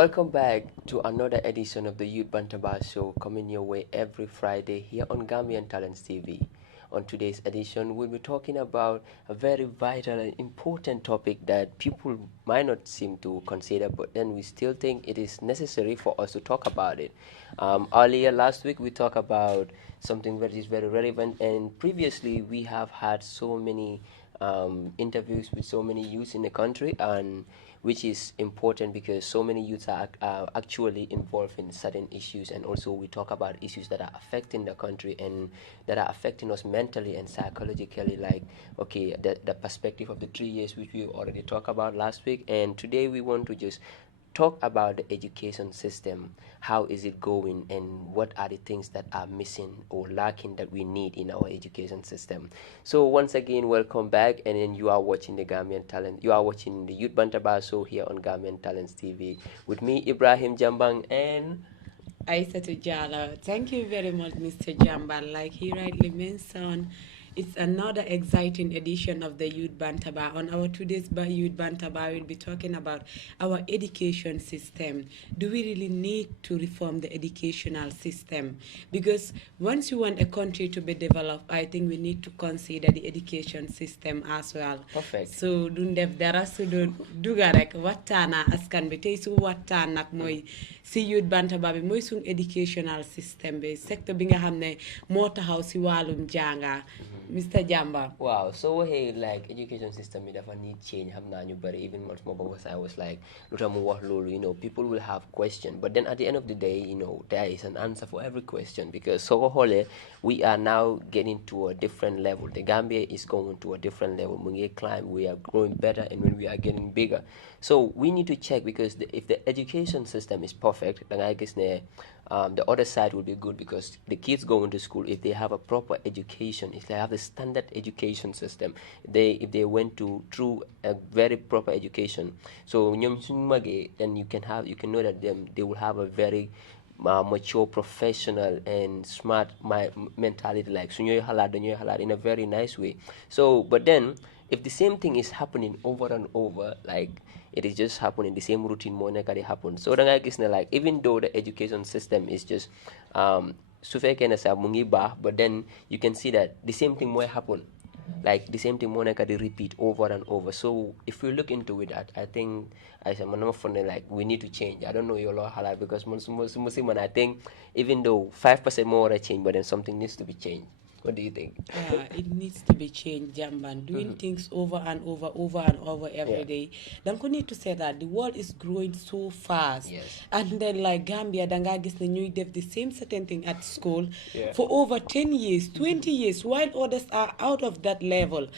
Welcome back to another edition of the Youth Bantaba Show, coming your way every Friday here on Gambian Talents TV. On today's edition, we'll be talking about a very vital and important topic that people might not seem to consider, but then we still think it is necessary for us to talk about it. Earlier last week, we talked about something that is very relevant, and previously we have had so many interviews with so many youths in the country, and which is important because so many youths are actually involved in certain issues, and also we talk about issues that are affecting the country and that are affecting us mentally and psychologically, like okay, the perspective of the 3 years which we already talked about last week. And today we want to just talk about the education system. How is it going, and what are the things that are missing or lacking that we need in our education system? So once again, welcome back, and then you are watching the Gambian Talent. You are watching the Youth Bantaba Show here on Gambian Talents TV with me, Ibrahim Jambang, and Aisatu Jala. Thank you very much, Mr. Jambal. Like he rightly mentioned, it's another exciting edition of the Youth Bantaba. On our today's Youth Bantaba, we'll be talking about our education system. Do we really need to reform the educational system? Because once you want a country to be developed, I think we need to consider the education system as well. perfect. So duñ def dara su do duga rek waxtaana askan bi tey su waxtaan nag mooy si Youth Bantaba bi mooy suñ educational system bi secteur bi nga xam ne moo taxaw si wàllum jànga Mr. Jamba. Wow, so hey, like education system it dafa need change. Have naa ñu bari, even much more because I was like, lu tax mu wax loolu, people will have question, but then at the end of the day, there is an answer for every question, because soo ko xoolee we are now getting to a different level. The Gambia is going to a different level. Mu ngi climb, we are growing better, and when we are getting bigger. So we need to check, because if the education system is perfect, then I guess the other side will be good, because the kids going to school, if they have a proper education, if they have a standard education system, if they went through a very proper education, so then you can know that they will have a very mature, professional, and smart mentality. Like suñoy halat dañoy halat in a very nice way. So, but then if the same thing is happening over and over, like it is just happening, the same routine more nekadi happen. So then I guess like even though the education system is just su fekkee ne sax mu ngi baax, but then you can see that the same thing might happen, like the same thing more nekadi repeat over and over. So if we look into it, I think I said man like we need to change. I don't know your law halal, because man I think even though 5% more change, but then something needs to be changed. What do you think? It needs to be changed, Jamban. Doing things over and over every day. Then we need to say that the world is growing so fast. Yes. And then like Gambia, danga gis na ñuy def the same certain thing at school Yeah. for over 10 years, 20 years, while others are out of that level.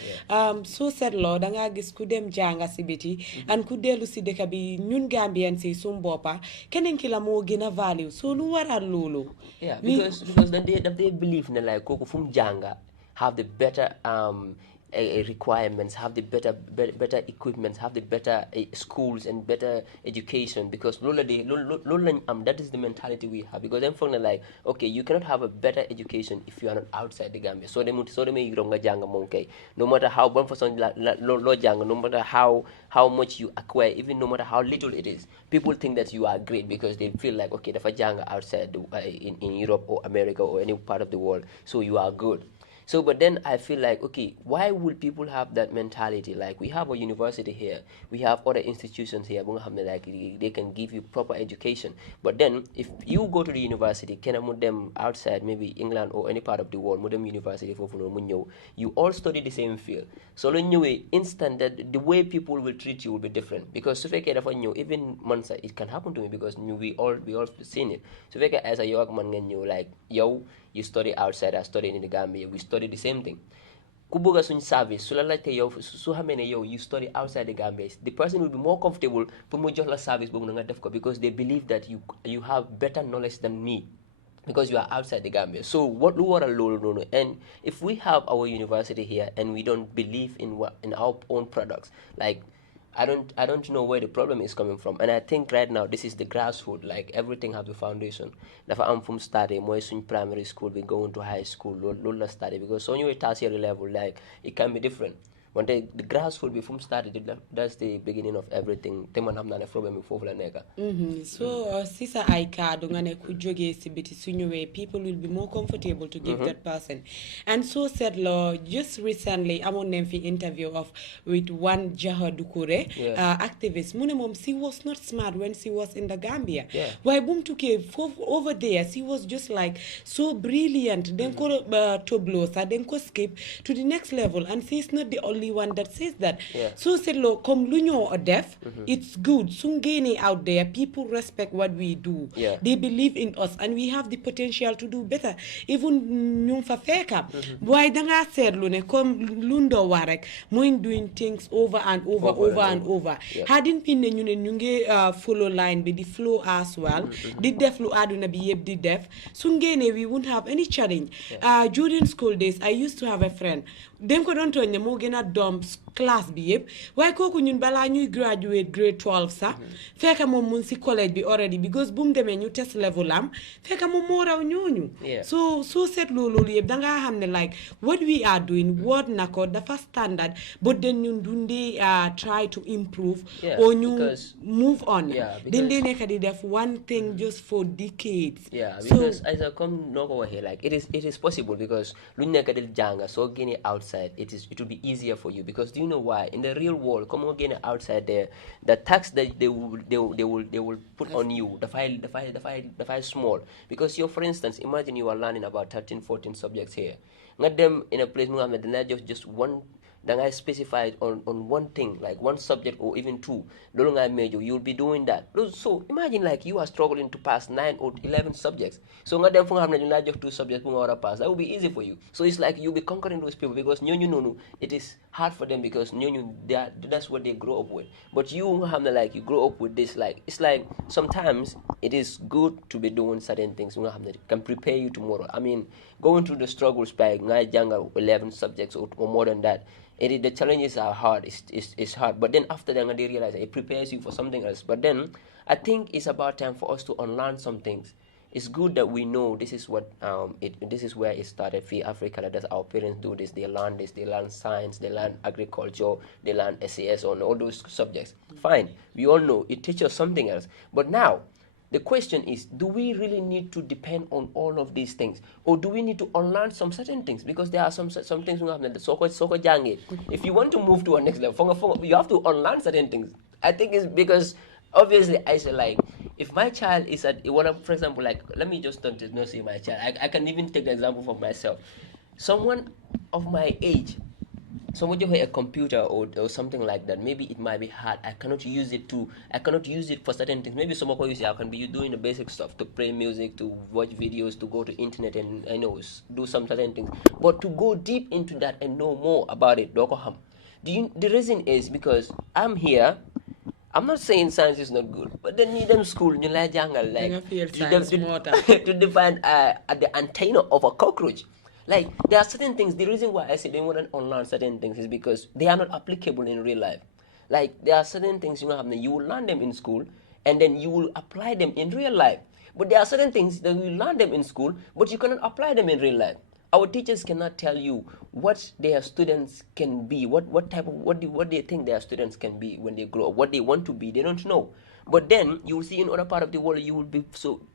So said law, danga gis ku dem janga si biti, and ku delu si deka bi ñun Gambian si sum bopa, kenen ki la mo gëna value. So lu waral lolu. Yeah, because then they believe in like koko from janga have the better requirements, have the better equipment, have the better schools and better education, because that is the mentality we have. Because then from like, okay, you cannot have a better education if you are not outside the Gambia. So they may janga monkey. No matter how one person lo janga, no matter how much you acquire, even no matter how little it is, people think that you are great, because they feel like, okay, if a janga outside in Europe or America or any part of the world, so you are good. So, but then I feel like, okay, why would people have that mentality? Like, we have a university here, we have other institutions here, like they can give you proper education. But then, if you go to the university, can I move them outside, maybe England or any part of the world, move them university for you all study the same field. So, anyway, instant that the way people will treat you will be different. Because if I can even Mansa, it can happen to me, because we all seen it. So, if I as a young man, like, yo, you study outside, I study in the Gambia, we study the same thing. Ku bëgg suñ service su la laajte yow su xamee ne yow you study outside the Gambia, the person will be more comfortable pour mu jox la service boobu na nga def ko, because they believe that you have better knowledge than me, because you are outside the Gambia. So what lu waral loolu noonu? And if we have our university here and we don't believe in our own products, like I don't know where the problem is coming from. And I think right now this is the grassroots. Like everything have the foundation. Dafa am from starting moy suñ primary school, we going to high school, loolu la started, because so you tertiary level, like it can be different. One day the grassroots before started, that's the beginning of everything. Te man hamna ne problem before la neka. So sisa ay kadu nga ne ku joge si biti suñu way, people will be more comfortable to give that person. And so said law just recently amon nem fi interview of with one Jaha Dukure activist. Mune mom, she was not smart when she was in the Gambia. Why boom took over there, she was just like so brilliant. Then ko toblosa, then ko skip to the next level, and she's not the only one that says that. So said lo come lunyo or deaf, it's good. Sungeni out there, people respect what we do. They believe in us, and we have the potential to do better. Even nyum fa feka. Why danga said lune come lundo warek, moin doing things over and over. Hadn't been nyunge follow line be the flow as well. Did def lo aduna be yeb did def. Sungeni we won't have any challenge. During school days, I used to have a friend. Dem ko don togne mo gëna dom class bi yeb way koku ñun bala ñuy graduate grade 12 sa fekk mom mun ci college bi already because boom demé ñu test level am fekk mom mo raw ñoñu so set lolu yeb da nga xamné like what we are doing what nako dafa standard but then ñun dundi try to improve or ñu move on then they nek di def one thing just for decades because as I come no go here like it is possible because lu nek del janga so gene outside it will be easier for you because do you know why in the real world come again outside there the tax that they will put on you the file small because you for instance imagine you are learning about 13-14 subjects here not them in a place just one then I specified on one thing, like one subject or even two, you'll be doing that. So imagine like you are struggling to pass 9 or 11 subjects. So not them just 2 subjects pass. That will be easy for you. So it's like you'll be conquering those people because it is hard for them because that's what they grow up with. But you like you grow up with this like it's like sometimes it is good to be doing certain things can prepare you tomorrow. I mean going through the struggles by 11 subjects or more than that. The challenges are hard. It's hard. But then after that, they realize it prepares you for something else. But then I think it's about time for us to unlearn some things. It's good that we know this is what this is where it started. For Africa, that our parents do this. They learn this. They learn science. They learn agriculture. They learn SAS on all those subjects. Fine. We all know it teaches us something else. But now the question is, do we really need to depend on all of these things? Or do we need to unlearn some certain things? Because there are some things we have that if you want to move to a next level, you have to unlearn certain things. I think it's because, obviously, I say like, if my child is at, for example, like, let me just not say my child. I can even take the example for myself. Someone of my age, someone you have a computer or something like that, maybe it might be hard. I cannot use it for certain things. Maybe someone can use it. I can be doing the basic stuff to play music, to watch videos, to go to internet and do some certain things. But to go deep into that and know more about it, the reason is because I'm here. I'm not saying science is not good, but then you them school you like jungle like to define the antenna of a cockroach. Like, there are certain things, the reason why I say they want to unlearn certain things is because they are not applicable in real life. Like, there are certain things, you will learn them in school, and then you will apply them in real life. But there are certain things that you learn them in school, but you cannot apply them in real life. Our teachers cannot tell you what their students can be, what they think their students can be when they grow up, what they want to be, they don't know. But then you will see in other part of the world,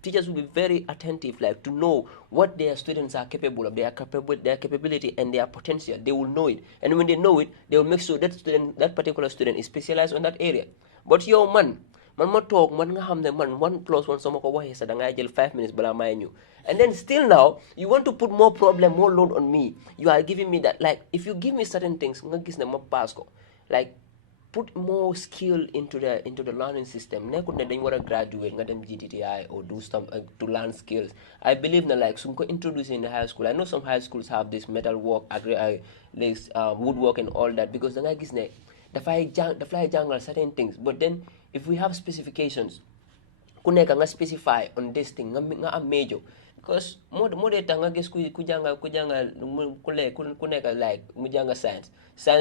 teachers will be very attentive, like to know what their students are capable of, their capability and their potential. They will know it, and when they know it, they will make sure that particular student is specialized on that area. But your man ma talk man nga xam ne man 1 + 1 sama ko waxee sa da ngay jël 5 minutes bala may ñu. And then still now you want to put more load on me. You are giving me that, like if you give me certain things nga gis ne ma pass ko, like put more skill into the learning system. Nekkul ne dañ war a graduate nga dem GTTI or do some to learn skills. I believe na like suñ ko introducing in the high school. I know some high schools have this metal work, woodwork and all that because da ngay gis ne dafay jàngal certain things. But then if we have specifications, ku nekk nga specify on this thing nga am major. Because more de nga gis ku jàngal ku nekk like mu jàngal science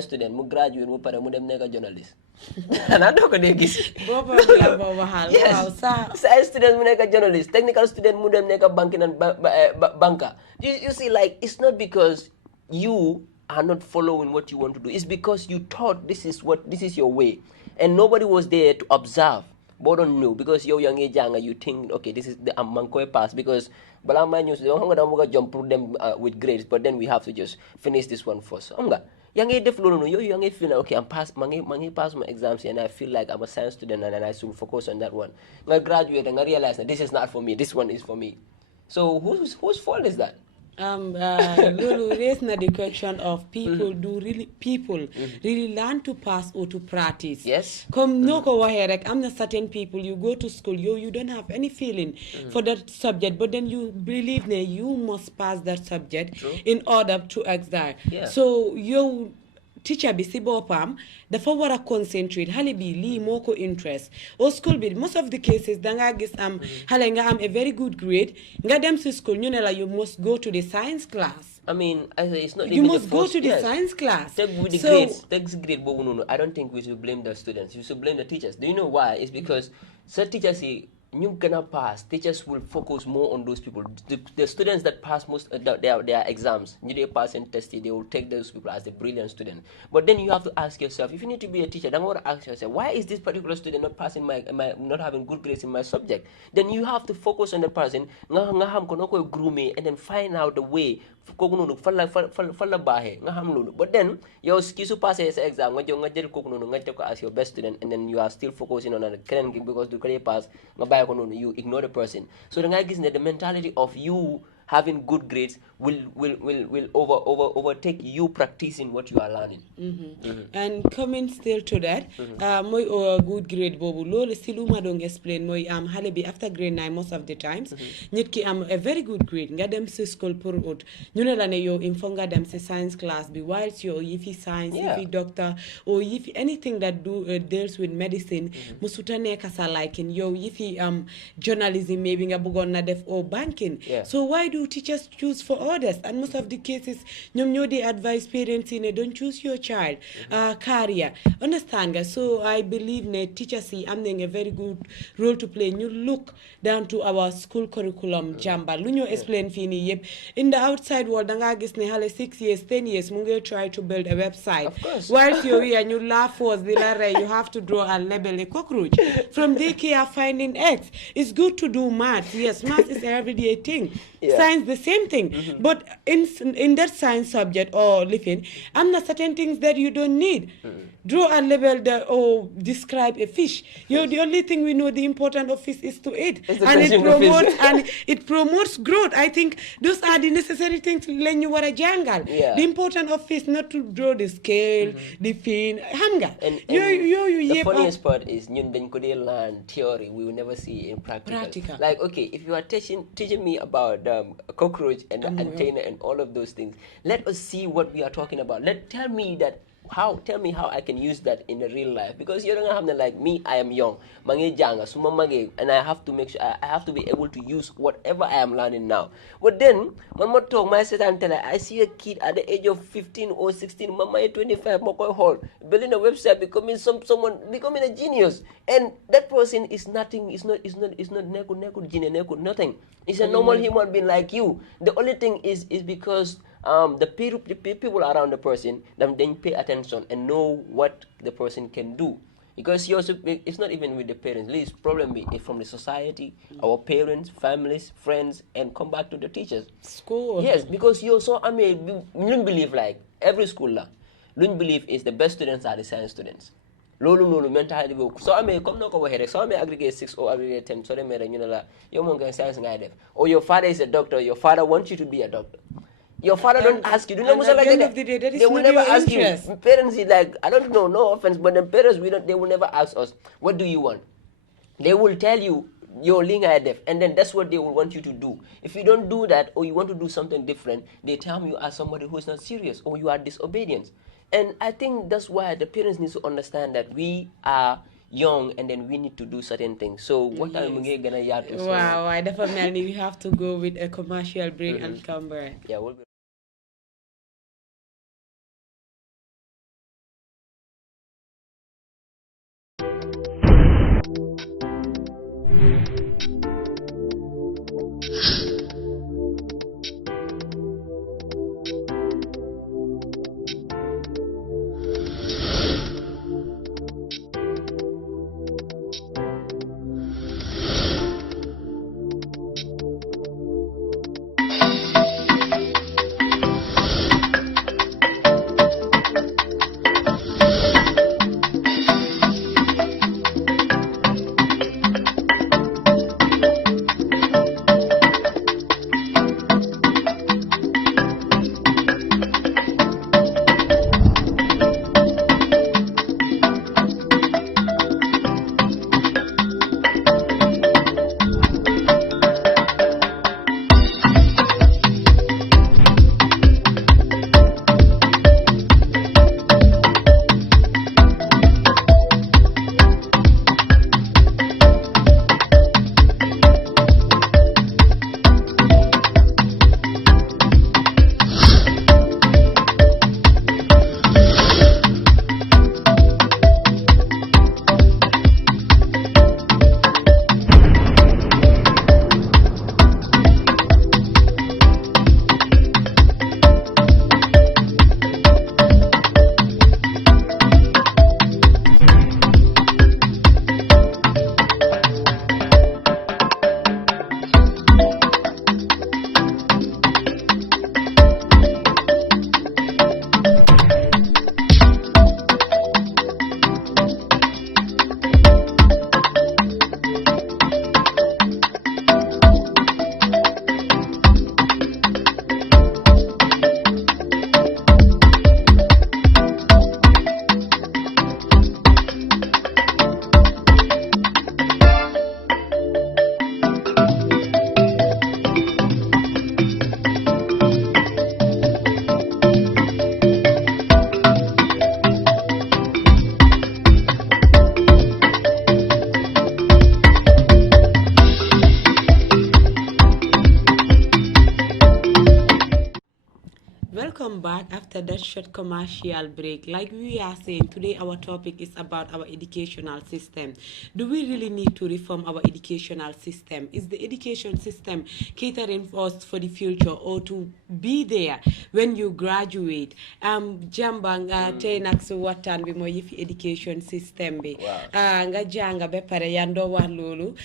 student mu graduate mu pare mu dem nekk journalist. Xanaa doo ko dee gis. Yes, science student mu nekk journalist, technical student mu dem nekk banker. You see, like it's not because you are not following what you want to do, it's because you thought this is your way, and nobody was there to observe. But don't know because you're young age and you think, okay, this is the mankoy pass because balama news I'm gonna jump through them with grades, but then we have to just finish this one first. Young age def no you young age feel like, okay, I'm mangi pass my exams and I feel like I'm a science student and I should focus on that one. I graduate and I realize that this is not for me, this one is for me. So whose fault is that? Lulu raised the question of people really learn to pass or to practice. Yes. Come no go ahead. I'm not certain people. You go to school, you don't have any feeling for that subject, but then you believe that you must pass that subject in order to exam. Yeah. So you teacher bi si boppam dafa war a concentrate xale bi lii moo ko interest au school bi most of the cases danga gis am xale nga am a very good grade nga dem si school ñu ne la you must go to the science class. I mean, it's not you even must the go first, to the yes. science class. Take with the grades. Take the grade, but no, I don't think we should blame the students. We should blame the teachers. Do you know why? It's because some teachers say you cannot pass. Teachers will focus more on those people. The students that pass most their exams, they pass and test it, they will take those people as the brilliant student. But then you have to ask yourself, if you need to be a teacher, then you want to ask yourself, why is this particular student not passing my not having good grades in my subject? Then you have to focus on the person, and then find out the way. But then your skill pass exam as your best student, and then you are still focusing on the because the career pass you ignore the person. So the mentality of you having good grades will overtake you practicing what you are learning. And coming still to that, my good grade bobu lolu siluma don't explain moy xale bi after grade 9 most of the times nit ki am a very good grade nga dem si school pour out ñu ne la ne yow il faut nga dem si science class bi whilst yow yifi science yifi doctor or yifi anything that deals with medicine musuta nekk sa like in yow yifi journalism maybe nga bëggoon na def or banking. So why do teachers choose for others? And most of the cases ñoom ñoo di advise parents in don't choose your child career. Understand nga? So I believe ne teachers yi am nañ a very good role to play. You look down to our school curriculum jamba lu ñu explain fii nii yëpp in the outside world danga gis ne xale 6 years 10 years mu ngi try to build a website whilst you're here and you laugh was the you have to draw and label a cockroach from daycare finding eggs. It's good to do math. Yes, math is an everyday thing. Science the same thing, but in that science subject or living, I'm not certain things that you don't need. Draw and label or describe a fish. The only thing we know the importance of fish is to eat, and it promotes growth. I think those are the necessary things when you are a jungle. The importance of fish, not to draw the scale, the fin, hunger. And the funniest part is when could learn theory, we will never see in practical. Like, okay, if you are teaching me about a cockroach and the antenna and all of those things, let us see what we are talking about. Tell me how I can use that in the real life, because you don't have like me. I am young, and I have to make sure I have to be able to use whatever I am learning now. But then one more talk, I see a kid at the age of 15 or 16, mama 25, building a website, someone becoming a genius, and that person is nothing. Is not nothing. It's a normal human being like you. The only thing is because the people around the person, then pay attention and know what the person can do. Because it's not even with the parents. It's problem from the society, our parents, families, friends, and come back to the teachers. School. Yes, because you believe like every school believe is the best students are the science students. Lolu mentality go. So come no over here. So aggregate 6 or aggregate 10. So you science or your father is a doctor. Your father wants you to be a doctor. Your father don't ask you. At the end of the day, that is they will not never your ask interest. you. Parents is like, I don't know, no offense, but the parents they will never ask us, what do you want? They will tell you your linga def, and then that's what they will want you to do. If you don't do that or you want to do something different, they tell you as somebody who is not serious or you are disobedient. And I think that's why the parents need to understand that we are young and then we need to do certain things. So what are we gonna yard to say? Wow, I definitely we have to go with a commercial break and come back. Yeah, we'll be welcome back after that short commercial break. Like we are saying, today our topic is about our educational system. Do we really need to reform our educational system? Is the education system catering for us for the future or to be there when you graduate? Jambang tay nak su watan bi mo yifi education system bi. Nga janga be pare yando wax lolu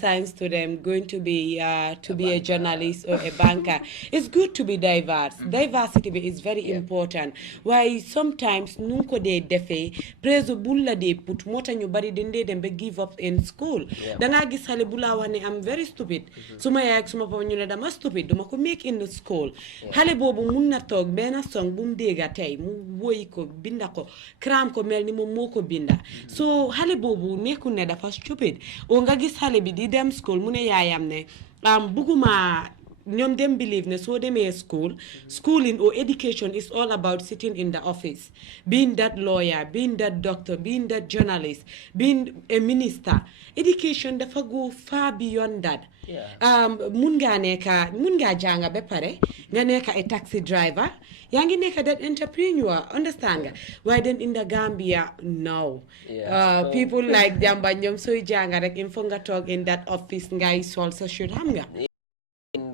science student going to be a journalist or a banker. It's good to be diverse. Diversity is very important. Why sometimes nunko de defe prezo bulla de put mota ñu bari dende dem be give up in school. Da nga gis xale bula wax ne I'm very stupid. Suma yaay ak suma papa ñu ne dama stupid duma ko make in the school. Xale bobu mun na tok ben song bu mu dega tay mu woy ko binda ko kram ko melni mom moko binda. So xale bobu nekku ne dafa stupid. O nga gis xale bi di dem school mu ne yaayam ne buguma ñom dem believe ne so demé schooling or education is all about sitting in the office, being that lawyer, being that doctor, being that journalist, being a minister. Education dafa go far beyond that. Mun nga janga be pare nga neka a taxi driver, yangi neka that entrepreneur, understand nga? Why then in the Gambia no. People like Jamba ñom soy janga rek info nga talk in that office ngay sol sa should xam nga.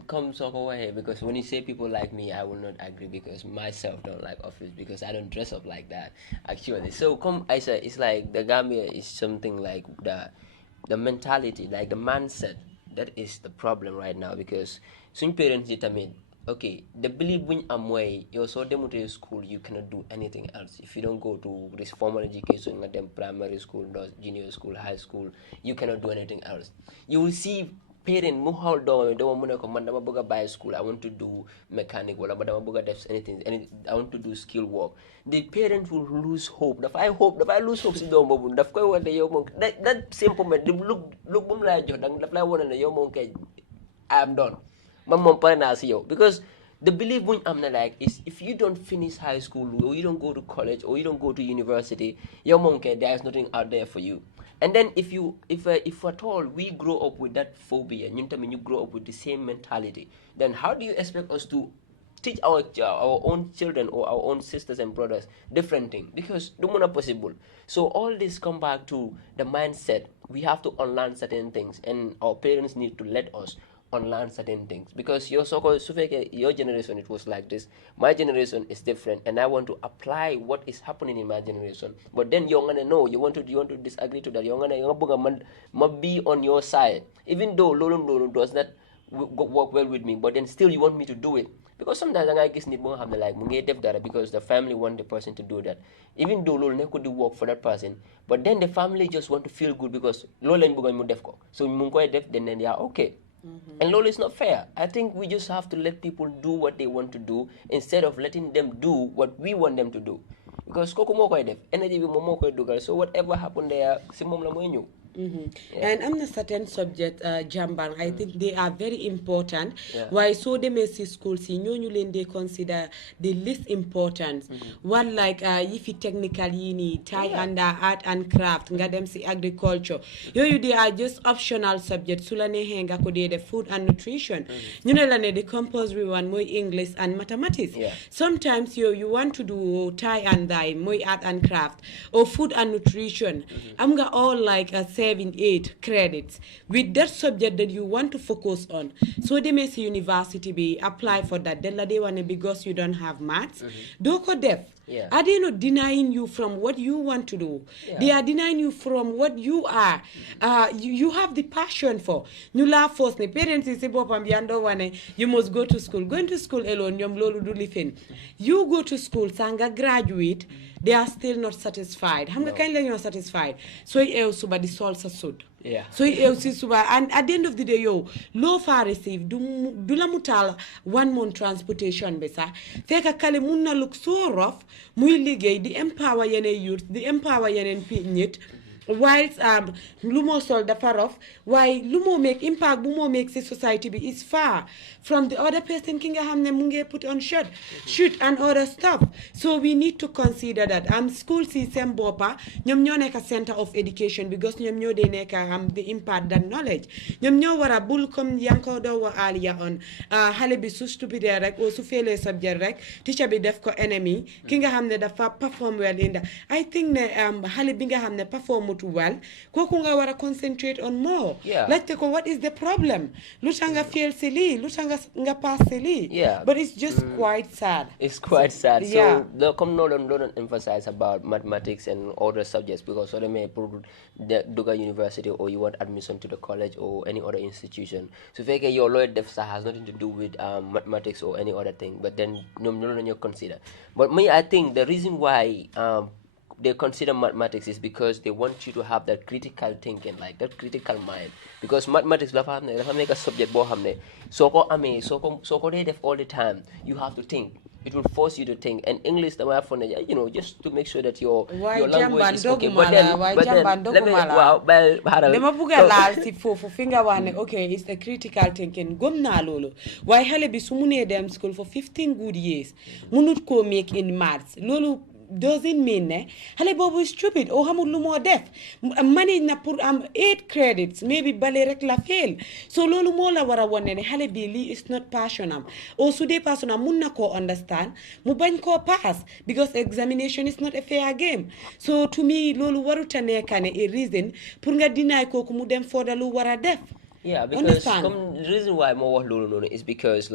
Comes away because when you say people like me, I will not agree because myself don't like office because I don't dress up like that actually. So I said it's like the Gambia is something like the mentality, like the mindset that is the problem right now because some parents determine okay, the belief when I'm way you're so demoted school you cannot do anything else. If you don't go to this formal education at them primary school, junior school, high school, you cannot do anything else. You will see parent mu hol do mu ne ko man dama bëgg buy school, I want to do mechanic wala dama bëgg def anything I want to do skill work. The parent will lose hope. If I lose hope si doom bobu daf koy wone yow mom that simple man look bum la jox daf lay wone ne yow mom kay I'm done. Man mom pare na si yow because the belief when I'm not like is if you don't finish high school or you don't go to college or you don't go to university, your mom kay there is nothing out there for you. And then if at all we grow up with that phobia, you grow up with the same mentality, then how do you expect us to teach our own children or our own sisters and brothers different things? Because it's not possible. So all this come back to the mindset. We have to unlearn certain things, and our parents need to let us unlearn certain things because your generation it was like this, my generation is different, and I want to apply what is happening in my generation. But then you're gonna know you want to disagree to that. You're gonna be on your side, even though Lolo does not work well with me, but then still you want me to do it because sometimes I guess need more have the like because the family want the person to do that, even though Lolo could do work for that person, but then the family just want to feel good because Lolo and def ko, so then they are okay. And Lolo is not fair. I think we just have to let people do what they want to do instead of letting them do what we want them to do. Because koko mo koy def, energy bi mo koy dugal. So whatever happened there, si mom la moy ñew. And on a certain subject, Jamban, I think they are very important. Why so they may see schools in Nyulen they consider the least important. One like if you technically need tie under art and craft, them see agriculture. They are just optional subjects. Sulane henga ko the food and nutrition. The compulsory one more English and mathematics. Sometimes you want to do tie and dye, more art and craft, or food and nutrition. I'm all like 7-8 credits with that subject that you want to focus on. So they may say university be apply for that. Then they want to because you don't have maths. Doko def. Are they not denying you from what you want to do? They are denying you from what you are. You have the passion for. You love force. The parents say you must go to school. Going to school alone, you go to school, sanga graduate, they are still not satisfied. How kind of not satisfied? So you suba the soul sud. So you suba and at the end of the day, low far receive do la mutal 1 month transportation besa. Feka kale munna look so rough. Muy ligay the empower yene youth, the empower yene pinyit. whilst lumo sol dafa rof why lumo make impact bu mo make ci society bi is far from the other person ki nga xamne mu ngi put on shoot and other stuff. So we need to consider that school si sem bopa ñom ñoo nekk center of education because ñom ñoo de nekk the impact that knowledge ñom ñoo wara bul comme yanko do wa earlier on xale bi su stupide rek o su fele subject rek teacher bi def ko enemy ki nga xamne dafa perform well in that. I think ne xale bi nga xamne perform well kooku nga war a concentrate on more. Laajte ko what is the problem lu tax nga fail si lii lu tax nga pass si lii. But it's just quite sad. It's quite sad. So come no don't emphasize about mathematics and other subjects because so they may put the Duga University or you want admission to the college or any other institution. So if your lawyer DEFSA has nothing to do with mathematics or any other thing, but then no you consider. But me, I think the reason why they consider mathematics is because they want you to have that critical thinking, like that critical mind. Because mathematics, dafa make a subject bo hamne. So they def all the time. You have to think. It will force you to think. And English, just to make sure that your language is okay. But then let me dama buga laal si fofu fi nga wax ne okay, it's a critical thinking. Gom naa loolu waaye xale bi su munee dem school for 15 good years munut koo make in maths loolu doesn't mean ne xale boobu stupid or xamul lu moo def manage na pour 8 credits maybe bale rek la fail. So loolu moo la war a wone ne xale bi lii is not passion am or su dee passion am mun na koo understand mu bañ koo pass because examination is not a fair game. So to me loolu waruta nekk ne a reason pour nga deny kooku mu dem further lu war a def. Yeah, because the reason why more lolo is because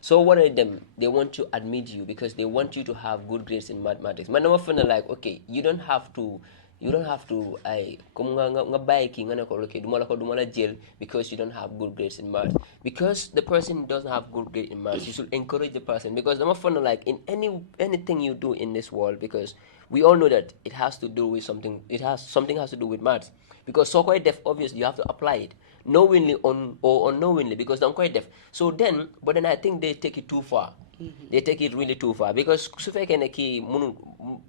so one of them they want to admit you because they want you to have good grades in mathematics. Man, I'm often like, okay, you don't have to jail because you don't have good grades in maths. Because the person doesn't have good grades in maths, you should encourage the person because I'm often like in anything you do in this world because we all know that it has to do with something has to do with maths. Because so quite deaf, obviously you have to apply it knowingly or unknowingly because they're quite deaf. So then, but then I think they take it too far. They take it really too far because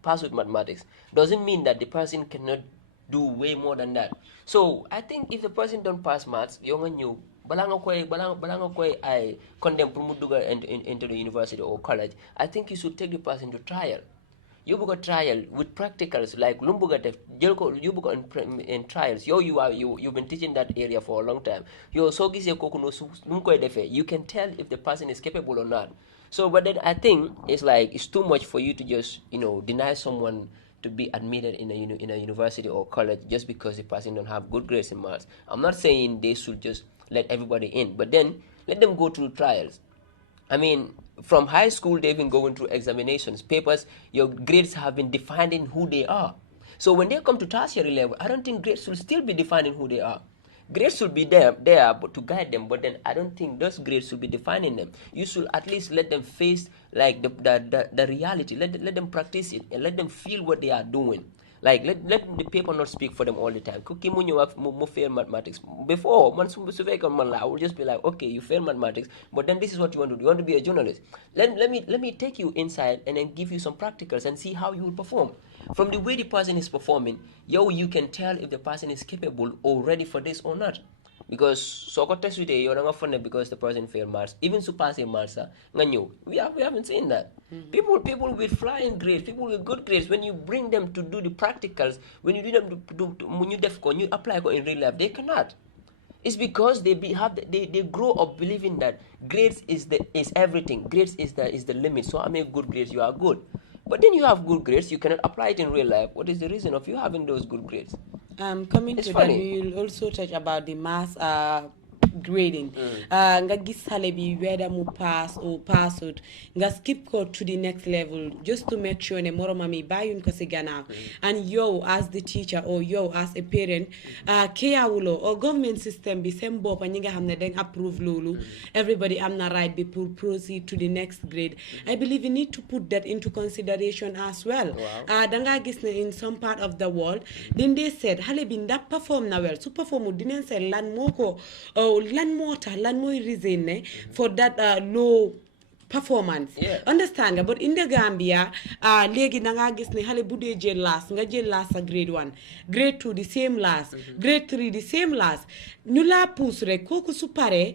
pass with mathematics doesn't mean that the person cannot do way more than that. So I think if the person don't pass maths, you I condemn into the university or college, I think you should take the person to trial. You book a trial with practicals like Lumbuga you book in trials. You've been teaching that area for a long time. You can tell if the person is capable or not. So but then I think it's too much for you to just deny someone to be admitted in a university or college just because the person don't have good grades in maths. I'm not saying they should just let everybody in, but then let them go through trials. I mean, from high school, they've been going through examinations, papers, your grades have been defining who they are. So when they come to tertiary level, I don't think grades will still be defining who they are. Grades should be there but to guide them, but then I don't think those grades should be defining them. You should at least let them face like the reality, let them practice it, and let them feel what they are doing. Like let the paper not speak for them all the time. Cookie mu fail mathematics. Before I would just be like, okay, you fail mathematics, but then this is what you want to do. You want to be a journalist. Let me take you inside and then give you some practicals and see how you will perform. From the way the person is performing, you can tell if the person is capable or ready for this or not. Because so test with you're not funny because the person failed maths. Even surpassing maths, we haven't seen that. People with flying grades, people with good grades, when you bring them to do the practicals, when you do them when you apply in real life, they cannot. It's because they grow up believing that grades is everything. Grades is the limit. So I make good grades, you are good. But then you have good grades, you cannot apply it in real life. What is the reason of you having those good grades? Coming it's to funny. That, we will also touch about the mass grading. Nga gis xale bi whether mu pass or pass out nga skip ko to the next level just to make sure ne moromami bayun ko si gannaaw. And you as the teacher or you as a parent keyawulo or government system bi seen boppa ñi nga xam ne dañ approve loolu everybody am na right bi pour proceed to the next grade. I believe you need to put that into consideration as well. Danga gis ne in some part of the world then they said xale bi ndax perform na well su performu dinañ seet lan moo ko lan moo tax lan mooy reason ne for that low performance. Understand nga? But in the Gambia, legi na nga gis ne xale bu dee jël last nga jël last sa grade 1, grade 2 the same last, grade 3 the same last. ñu la pousse rek kooku su paree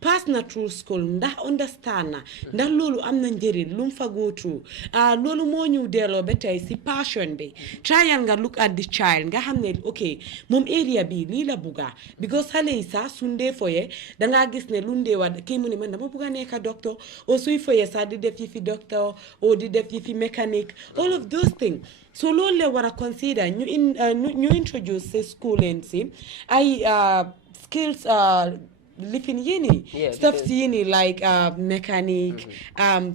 pass na through school ndax understand na ndax loolu am na njëriñ lu mu fa go through loolu moo ñu delloo ba tey si passion bi trial nga look at the child nga xam ne ok moom area bi lii la bugga because xale yi sax su ndee foye dangaa gis ne lu ndee wa kii mu ne man dama bugga nekk doctor o suy foye sax di def yi fi doctor o di def yi fi mécanique all of those things. So loolu le war a consider ñu introduce si schooling si ay skills lifin yini stuff yini like mechanic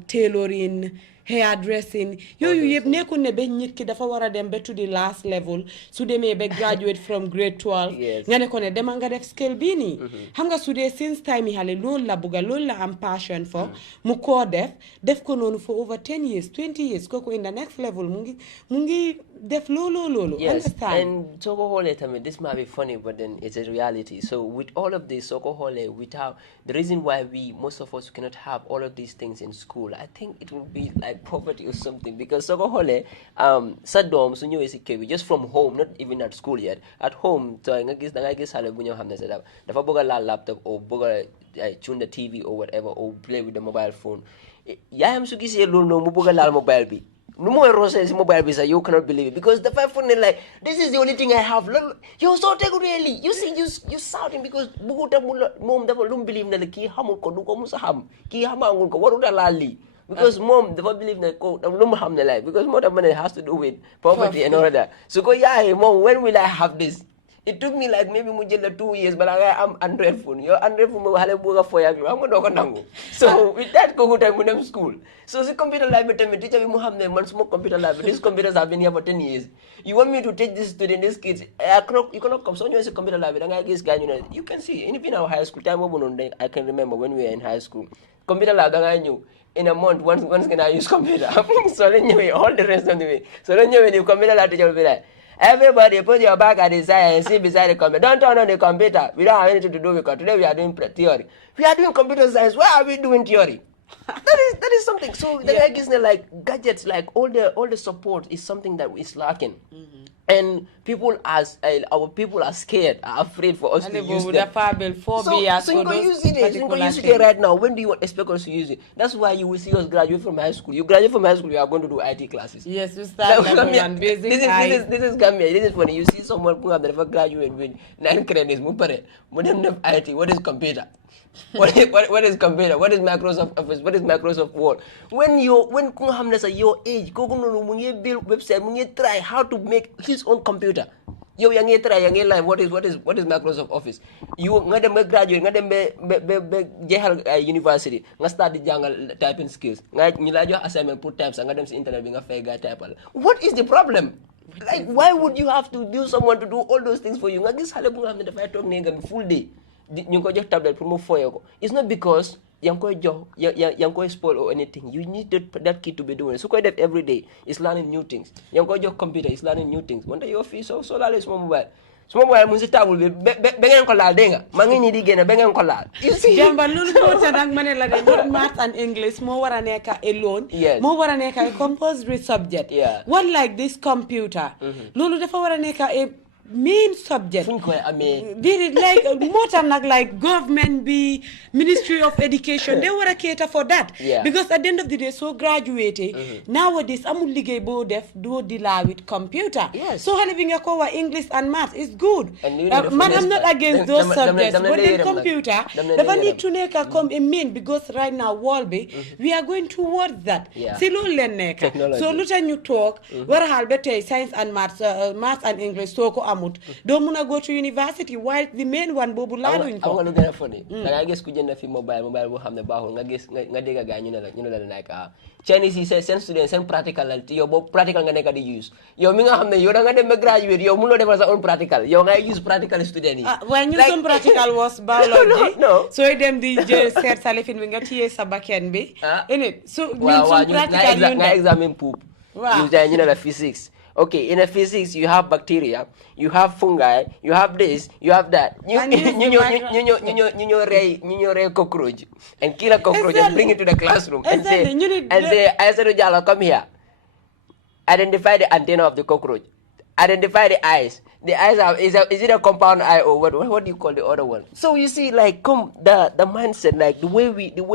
tailoring hairdressing yooyu yëpp nekkul ne ba nit ki dafa war a dem ba to the last level su demee ba graduate from grade 12 nga ne ko ne demal nga def skill bii nii xam nga su dee since time yi xale loolu la bugga loolu la am passion for mu koo def ko noonu for over 10 years 20 years kooku in the next level mu ngi def loolu understand and soko hole tamit this might be funny but then it's a reality. So with all of this soko hole, without the reason why most of us cannot have all of these things in school, I think it will be like poverty or something, because soko hole sa doom su ñëwee si kër bi just from home, not even at school yet, at home so nga gis xale bu ñoo xam ne sa dafa bëgg a laal laptop or bëgg a tune the TV or whatever or play with the mobile phone. Yaayam su gisee loolu noonu mu bëgg a laal mobile bi no more roses mobile visa, you cannot believe it, because the 500 like this is the only thing I have. You so take really. You see you shouting because buguta mom dafa lum believe na ki hamul ko du ko musa ham ki hamangul ko waruda lali because mom dafa believe na ko lum ham na like because more money has to do with poverty and all that. So go yeah mom, when will I have this? It took me like maybe mu jël 2 years but I'm Android phone. Your Android phone xale bu nga foya bi am nga doko nangu. So with that ko tay mu dem school. So the computer lab tamit teacher bi mu xam ne man suma computer lab these computers have been here for 10 years. You want me to teach this student, these kids? You cannot come. So when you say computer lab, you can see even in our high school time I can remember when we were in high school. Computer lab I knew in a month once can I use computer. So then you all the rest of the way. So then you computer lab teacher will be like, everybody put your back at the side and sit beside the computer. Don't turn on the computer. We don't have anything to do with it. Today we are doing theory. We are doing computer science. Why are we doing theory? that is something. So the guy gives like gadgets, like all the support is something that is lacking. And our people are scared, are afraid for us to use them. So you can use it. You can use it right now. When do you expect us to use it? That's why you will see us graduate from high school. You graduate from high school, you are going to do IT classes. Yes, you start on basic. This is Gambia. This is funny. You see someone who have never graduated with 9 credits. What IT? What is computer? What is computer? What is Microsoft Office? What is Microsoft Word? When kung hamna sa your age, kung mungye build website, mungye try how to make his own computer. Yo yang try yang live what is Microsoft Office. You ngadem graduate ngadem be jehal university nga start di jangal typing skills. Nga nila jo assignment put types ngadem sa internet bi nga fay ga type. What is the problem? Like why would you have to do someone to do all those things for you? Nga gis xale bu nga xamne da fay tok ne nga full day. You ko jox tablet pour mo foyeko. It's not because yang koy spoil or anything. You need that kid to be doing it. So koy def every day is learning new things. Yang koy jox computer is learning new things. Wanda yo fi so la les mo mobile. So mobile mu ci table be ngeen ko laal de nga. Ma ngi ni di gene be ngeen ko laal. You see jamba lolu ko tan ak mané la de not math and English mo wara neka alone. Mo wara neka a compulsory subject. What like this computer. Lolu dafa wara neka a main subject. Did it like more than like government be Ministry of Education, they were a cater for that. Because at the end of the day, so graduated nowadays amul ligay bo def do dila with computer. So having a cover English and math is good. Man, I'm not against those subjects, but then computer never need to make a come a mean because right now Walby we are going towards that. So look at you talk where halbete science and math and English so ko don't wanna go to university while the main one bobu laluñ ko. Am nga lu gëna funny. Da nga gis ku jënd fi mobile bo xamne baaxul nga gis nga dégg gaay ñu la like Chinese yi sen student sen practical la yow bo practical nga nekk di use. Yow mi nga xamne yow da nga dem ba graduate yow mëno defal sa own practical. Yow nga use practical student yi. When you some practical was biology. No. So dem di jël set salifin bi nga tiyé sa bakken bi. In it. So ñun some practical nga examine poop. You say ñu la physics. Okay, in a physics you have bacteria, you have fungi, you have this, you have that. You ray cockroach and kill a cockroach and bring it to the classroom and say, Jalo, come here. Identify the antenna of the cockroach. Identify the eyes. The eyes is it a compound eye or what do you call the other one? So you see, like, the mindset, like the way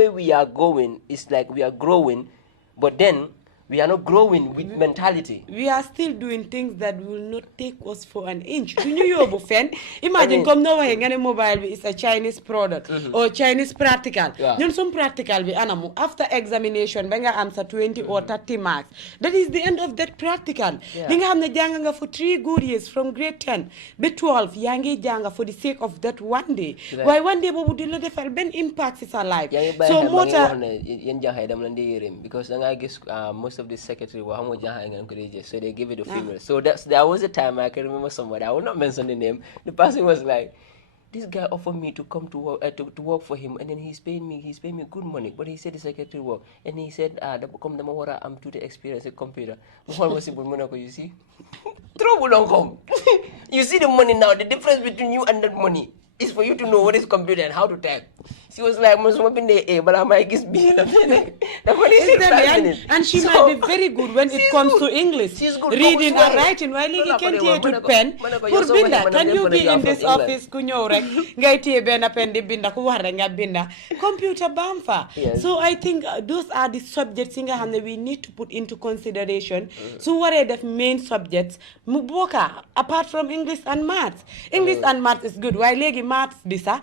we are going is like we are growing, but then we are not growing with mentality. We are still doing things that will not take us for an inch. Imagine come now and mobile is a Chinese product or Chinese practical. Yeah. Some practical be animal after examination, benga answer 20 or 30 marks. That is the end of that practical. Benga hamne janga for 3 good years from grade 10 be 12 yangi janga for the sake of that one day. Why one day bobu dilo defal ben impact is our life. So mota because I guess most of the secretary were so they give it to female. So there was a time I can remember somebody, I will not mention the name. The person was like, this guy offered me to come to work to work for him, and then he's paying me good money. But he said the secretary work, and he said come I'm to the experience a computer. You see, trouble don't come. You see the money now. The difference between you and that money is for you to know what is computer and how to type. She was like, but I'm like, it's and she might be very good when it comes to English. She's good. Reading and writing. While you can't hear to pen. Binda, can you be in this office? Computer bamfa. So I think those are the subjects we need to put into consideration. So what are the main subjects? Muboka, apart from English and maths. English and maths is good. Why legi maths disa?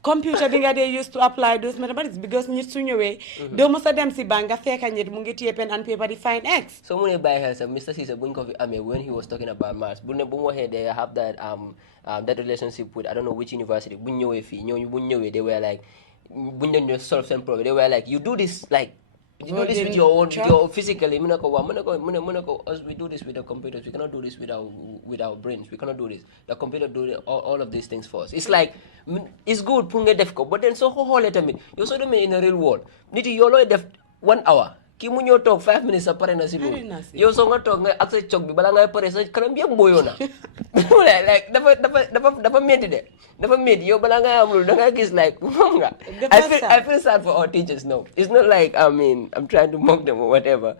Computer binga they used to apply those mathematics because nit suñu way do mo sa dem ci banga fekka nit mu ngi tie pen and paper define x. So many by her Mr. Caesar when he was talking about maths bu they have that that relationship with I don't know which university bu ñëwé fi ñoo they were like bu ñu solve some problem they were like you do this like you do this with your own, physically. We do this with the computers. We cannot do this with our brains. We cannot do this. The computer do all of these things for us. It's like it's good, but then so how let me. You saw them in the real world. Need you def 1 hour. Ki mu ñoo toog 5 minutes sa pare na si loolu yow soo nga toog nga ak sa cog bi bala ngay pare sa kanam bi yëpp mboyoo na like dafa métti de dafa métti yow bala ngay am loolu da ngay gis like moom nga I feel sad for our teachers now. It's not like I'm trying to mock them or whatever.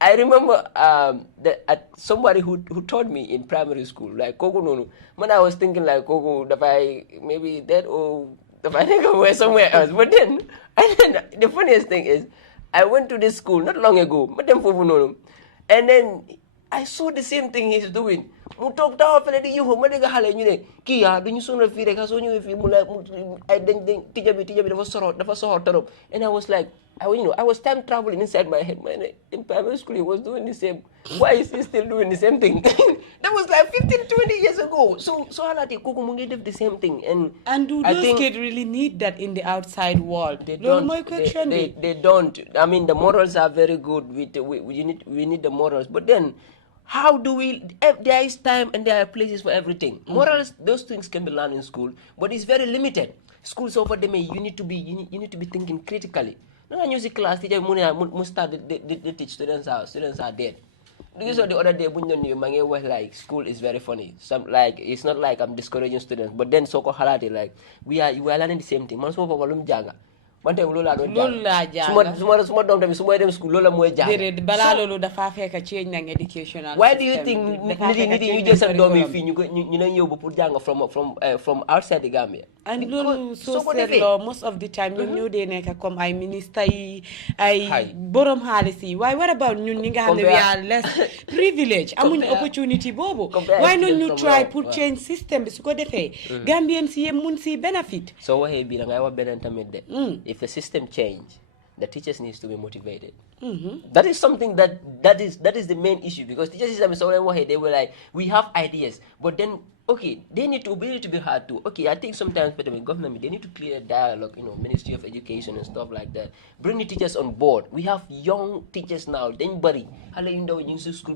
I remember somebody who taught me in primary school like kooku noonu man I was thinking like kooku dafay maybe that or dafay nekk somewhere else but then the funniest thing is I went to this school not long ago, and then I saw the same thing he's doing. Mu tok taw fele di yuhu ma dega xale ñu ne ki ya duñu sonal fi rek so ñëwé fi mu la ay dañ tija bi dafa soxor torop. And I was like I was time traveling inside my head. Man, in primary school he was doing the same. Why is he still doing the same thing? That was like 15-20 years ago. So halati koko mu ngi def the same thing and do those kids really need that in the outside world? They don't. They don't. I mean the morals are very good. We need the morals, but then how do we? There is time and there are places for everything. Morals, those things can be learned in school, but it's very limited. Schools over there, you need to be thinking critically. No, music class teacher must start the teach students are dead. Because the other day was like school is very funny. Some like it's not like I'm discouraging students, but then so halati like we are learning the same thing. Man so volum janga. Wante lola do janga. Suma dom tamit suma dem school lola moy janga. Dede bala lolu dafa fekk change nang educational. Why do you think nit ñu jël sa doom yi fi ñu lañ yobbu pour janga from outside the Gambia? And loolu soo seetloo most of the time ñoom ñoo dee nekk comme ay ministre yi ay borom xaalis yi waaye what about ñun ñi nga xam ne we are less privilege amuñ opportunity boobu why not ñu try pour change system bi su ko defee Gambien si yëpp mun si benefit soo waxee bii da ngay wax beneen tamit de if the system change the teachers needs to be motivated. That is something that is the main issue because teachers they were like we have ideas but then okay they need to be hard too. Okay, I think sometimes but the government they need to clear a dialogue, Ministry of Education and stuff like that. Bring the teachers on board. We have young teachers now. Then buddy, school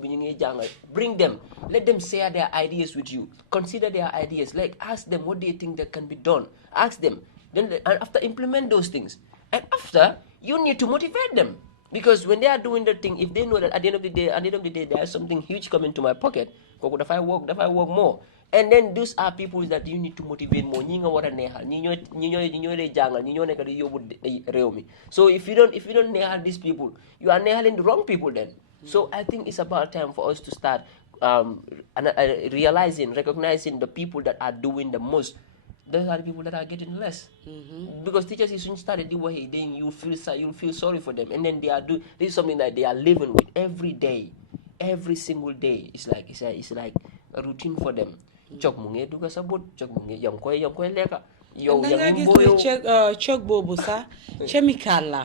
bring them. Let them share their ideas with you. Consider their ideas. Like ask them what do you think that can be done. Ask them. Then and after implement those things. And after you need to motivate them. Because when they are doing the thing, if they know that at the end of the day, there's something huge coming to my pocket, if I work more. And then those are people that you need to motivate more. So if you don't nehal these people, you are nehaling the wrong people then. So I think it's about time for us to start recognizing the people that are doing the most. Those are the people that are getting less. Because teachers shouldn't start the way, then you'll feel sorry for them, and then this is something that they are living with every day, every single day. It's like a routine for them. Chok mu ngi duga sa bot, chok mu ngi yang koy leka. Yow yang boyo chok bobu sa chemical la.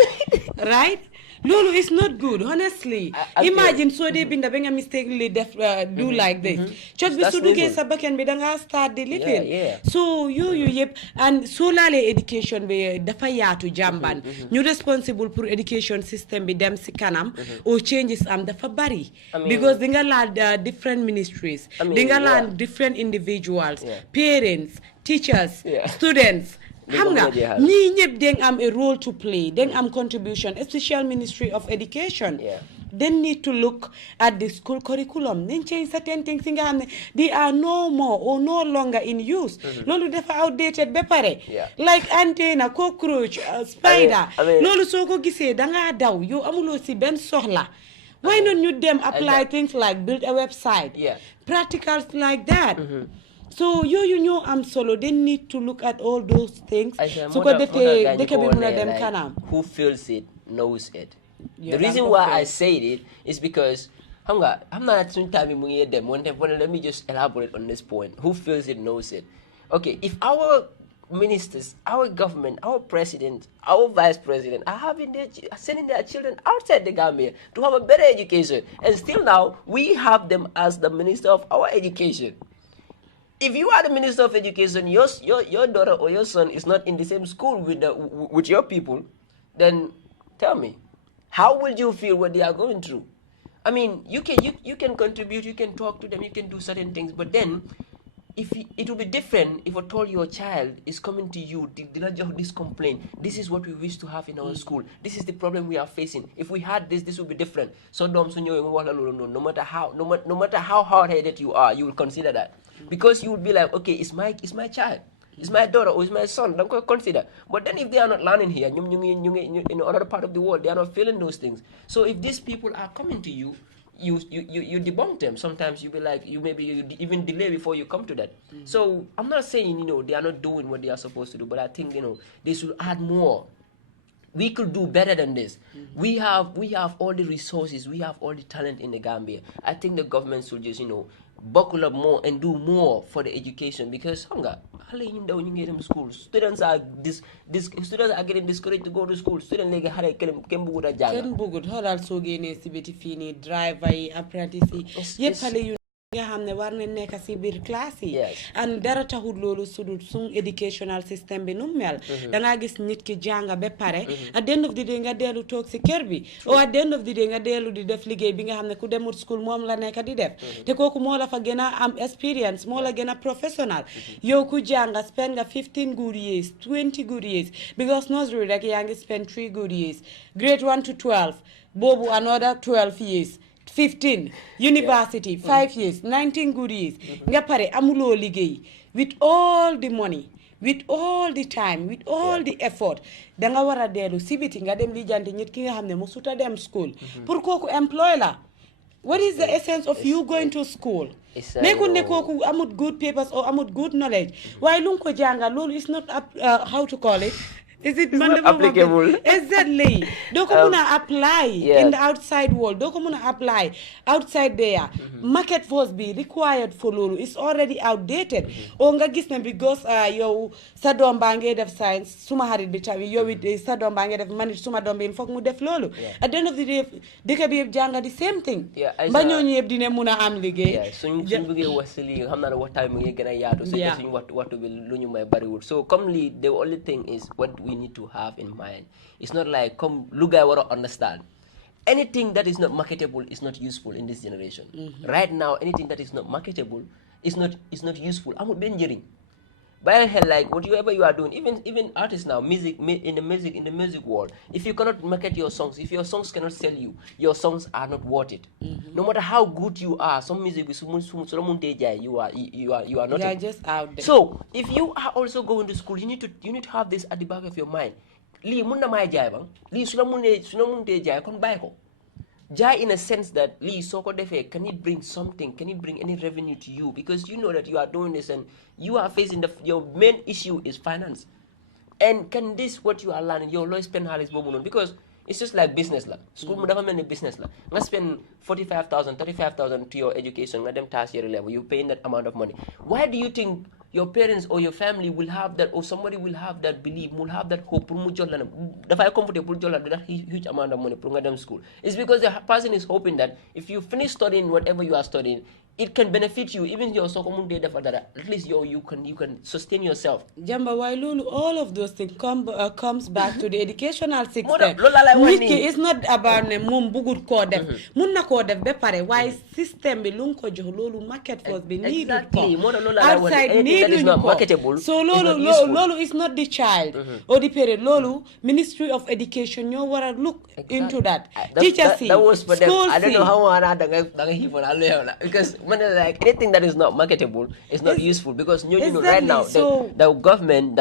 Right? Lulu is not good, honestly. Imagine so they been the benga mistakenly do like this. Chok bi su duge sa baken bi danga start the living. So you yep, and solale education be dafa yaatu jamban. Ñu responsible for education system bi dem si kanam or changes am dafa bari. Because dinga la different ministries, dinga la different individuals, parents, teachers, students. Xam nga ñi ñëpp dañ am a role to play, dañ am contribution, especially Ministry of Education. They need to look at the school curriculum. Then change certain things. They are no more or no longer in use. Lolu defa outdated bepare. Like antenna, cockroach, spider. Lolu so ko gisee danga daw yo amulo si ben soxla. Why don't you them apply things like build a website? Practicals like that. So you know I'm solo. They need to look at all those things. So they can be them kanam. Who feels it knows it. The reason why I say it is because I'm not them. Let me just elaborate on this point. Who feels it knows it. Okay, if our ministers, our government, our president, our vice president are sending their children outside the Gambia to have a better education, and still now we have them as the minister of our education. If you are the minister of education, your daughter or your son is not in the same school with your people, then tell me, how will you feel what they are going through? I mean, you can contribute, you can talk to them, you can do certain things, but then it will be different if at all your child is coming to you, did not just this complaint, this is what we wish to have in our school, this is the problem we are facing. If we had this would be different. So no matter how hard-headed you are, you will consider that. Because you would be like, okay, it's my child, it's my daughter or it's my son, don't consider. But then if they are not learning here, in other part of the world, they are not feeling those things. So if these people are coming to you, you debunk them. Sometimes you be like, you even delay before you come to that. So I'm not saying, they are not doing what they are supposed to do, but I think, they should add more. We could do better than this. We have all the resources, we have all the talent in the Gambia. I think the government should just, buckle up more and do more for the education, because students are getting discouraged to go to school. Students driver apprentice nga xamne war na nekk ci biir classe yi and dara taxul loolu sudul sun educational system bi nu mel da nga gis nit ki janga ba pare at the end of the day nga delu tok ci kër bi o at the end of the day nga delu di def liggéey bi nga xamne ku demul school mom la nekk di def te koku mo la fa gëna am experience mo la gëna professional yow ku janga spend nga 15 good years 20 good years, because nursery rek yaa ngi spend 3 good years, grade 1 to 12 bobu another 12 years, 15 university 5 years, 19 good years nga pare amulo liggéey with all the money, with all the time, with all the effort da nga wara delu sibiti nga dem lijjanti nit ki nga xamne mo suta dem school pour koku employ la. What is the essence of you going to school? Nekun ne koku amut good papers or amut good knowledge. Why lun ko janga lolu is not how to call it? Is it not applicable? Exactly. Doko muna apply in the outside world. Doko muna apply outside there. Market force be required for lolu. It's already outdated. O nga gis na because yow sa dom ba ngay def science suma harit bi tawi yow sa dom ba ngay def manage suma dom bi fokk mu def lolu. At the end of the day deka bi yeb janga the same thing. Ba ñoñu yeb dine muna am liggéey. Suñ bëggé wasali xamna waxtaan mu ngi gëna yaatu so suñ waxtu bi luñu may bari wul. So come li the only thing is what we need to have in mind. It's not like come look I want to understand. Anything that is not marketable is not useful in this generation. Right now, anything that is not marketable is not useful. Amul ben njëriñ. By hell, like whatever you are doing, even artists now, in the music world, if you cannot market your songs, if your songs cannot sell you, your songs are not worth it. No matter how good you are, some music is you are nothing. You are just out there. So if you are also going to school, you need to have this at the back of your mind. Lii mun na may jaay bang lii su la munee jaay kon bàyyi ko. Jai in a sense that Lee Soko Defe, can it bring something? Can it bring any revenue to you? Because you know that you are doing this and you are facing your main issue is finance. And can this what you are learning, your lawyer spend how is because it's just like business la. School many business la. Let's spend 45,000, 35,000 to your education, let them task your level. You're paying that amount of money. Why do you think your parents or your family will have that, or somebody will have that belief, will have that hope? If I comfortable that huge amount of money for them school, it's because the person is hoping that if you finish studying whatever you are studying, it can benefit you. Even your so at least you can sustain yourself. Jamba Wailulu, all of those things comes back to the educational system. It's not about ne mum bugut kodef. Munna kodef bepare. Why system be lunko lolu market force be needed. Outside that is not marketable. So lolu is not the child or the parent. Lolu Ministry of Education you wanna look into that. Teachers see. That was for them. I don't know how because like anything that is not marketable is not useful, because exactly. Right now the government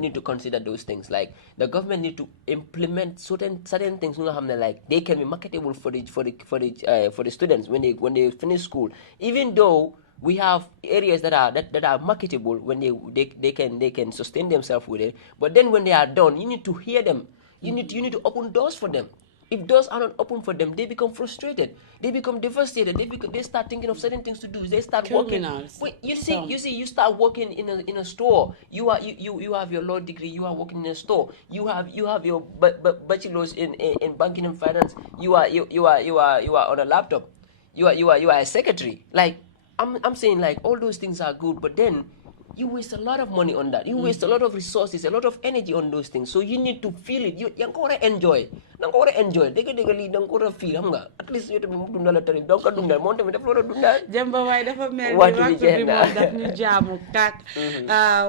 need to consider those things. Like the government need to implement certain things like they can be marketable for the students when they finish school, even though we have areas that are marketable when they can sustain themselves with it, but then when they are done, you need to hear them. You need to open doors for them. If doors are not open for them, they become frustrated. They become devastated. They start thinking of certain things to do. They start working. You start working in a store. You have your law degree. You are working in a store. You have your bachelor's in banking and finance. You are on a laptop. You are a secretary. Like I'm saying, like all those things are good, but then you waste a lot of money on that. You waste a lot of resources, a lot of energy on those things. So you need to feel it. You gotta enjoy. You gotta enjoy. You gotta feel. At least you don't Jamba waaye dafa mel ni waxtu bi moom daf ñu jaamu tak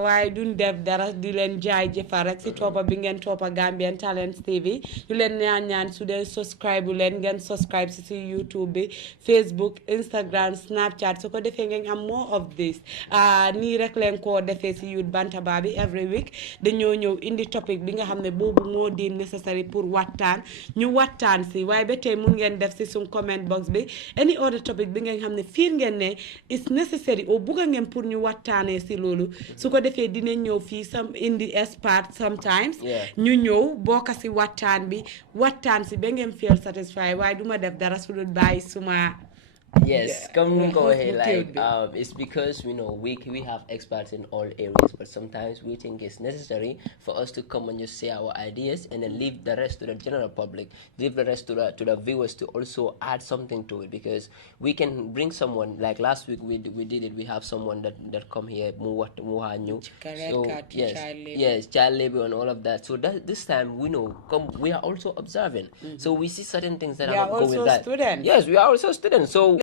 waaye duñ def dara di leen jaay jëfa rek si toppa bi ngeen toppa Gambian Talents TV ñu leen ñaan su dee subscribe leen ngeen subscribe si YouTube bi, Facebook, Instagram, Snapchat su ko defee ngeen am more of this nii rek leen ko defee si Youth Bantaba bi every week dañoo ñëw indi topic bi nga xam ne boobu moo di necessary pour waxtaan ñu waxtaan si waaye ba tey mun ngeen def si suñ comment box bi any other topic bi ngeen xam ne fiir ngeen ne it's necessary o bugga ngeen pour ñu waxtaanee si loolu su ko defee dinañ ñëw fii indi expert sometimes ñu ñëw bokka si waxtaan si ba ngeen feel satisfied waaye duma def dara su dul bàyyi suma Yes, come go ahead. Like it's because we have experts in all areas, but sometimes we think it's necessary for us to come and just say our ideas and then leave the rest to the general public, leave the rest to the viewers to also add something to it, because we can bring someone like last week we did it. We have someone that come here, child labor and all of that. So this time we are also observing. So we see certain things that are not going right. Students. Yes, we are also students. So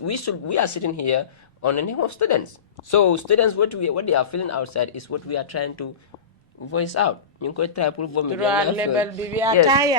we are sitting here on the name of students. So students, what they are feeling outside is what we are trying to voice out. Yes,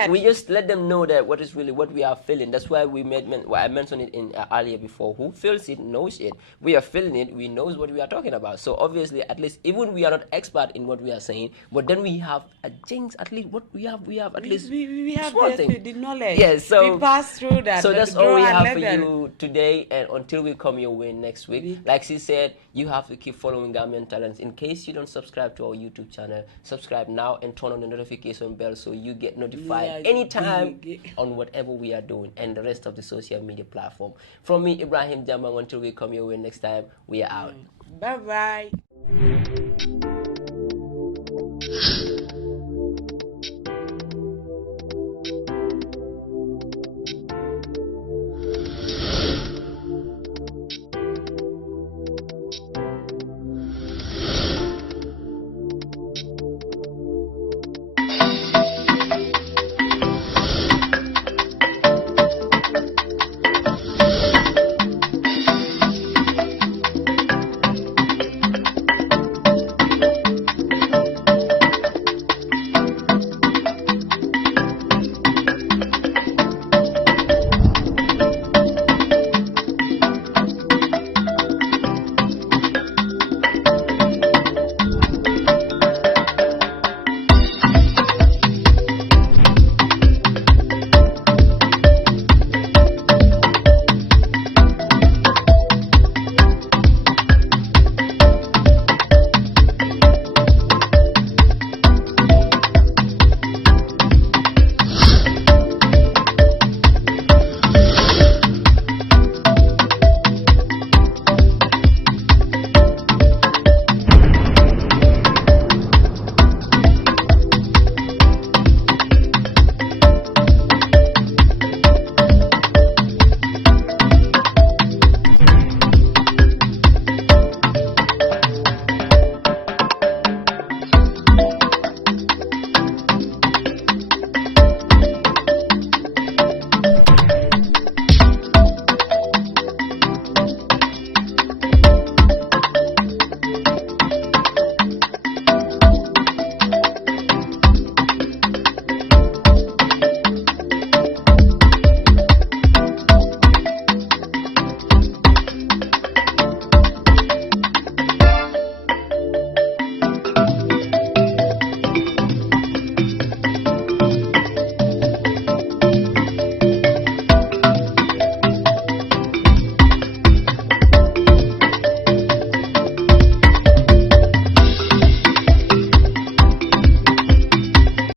we just let them know that what is really what we are feeling. That's why I mentioned it in earlier before. Who feels it knows it. We are feeling it. We knows what we are talking about. So obviously, at least even we are not expert in what we are saying, but then we have a jinx. At least what we have at least we have the knowledge. Yes, so we pass through that. So that's all we have for you today, and until we come your way next week. Like she said, you have to keep following Gambian Talents. In case you don't subscribe to our YouTube channel, subscribe now and turn on the notification bell so you get notified anytime on whatever we are doing and the rest of the social media platform. From me, Ibrahim Jama, until we come your way next time, we are out. Bye-bye.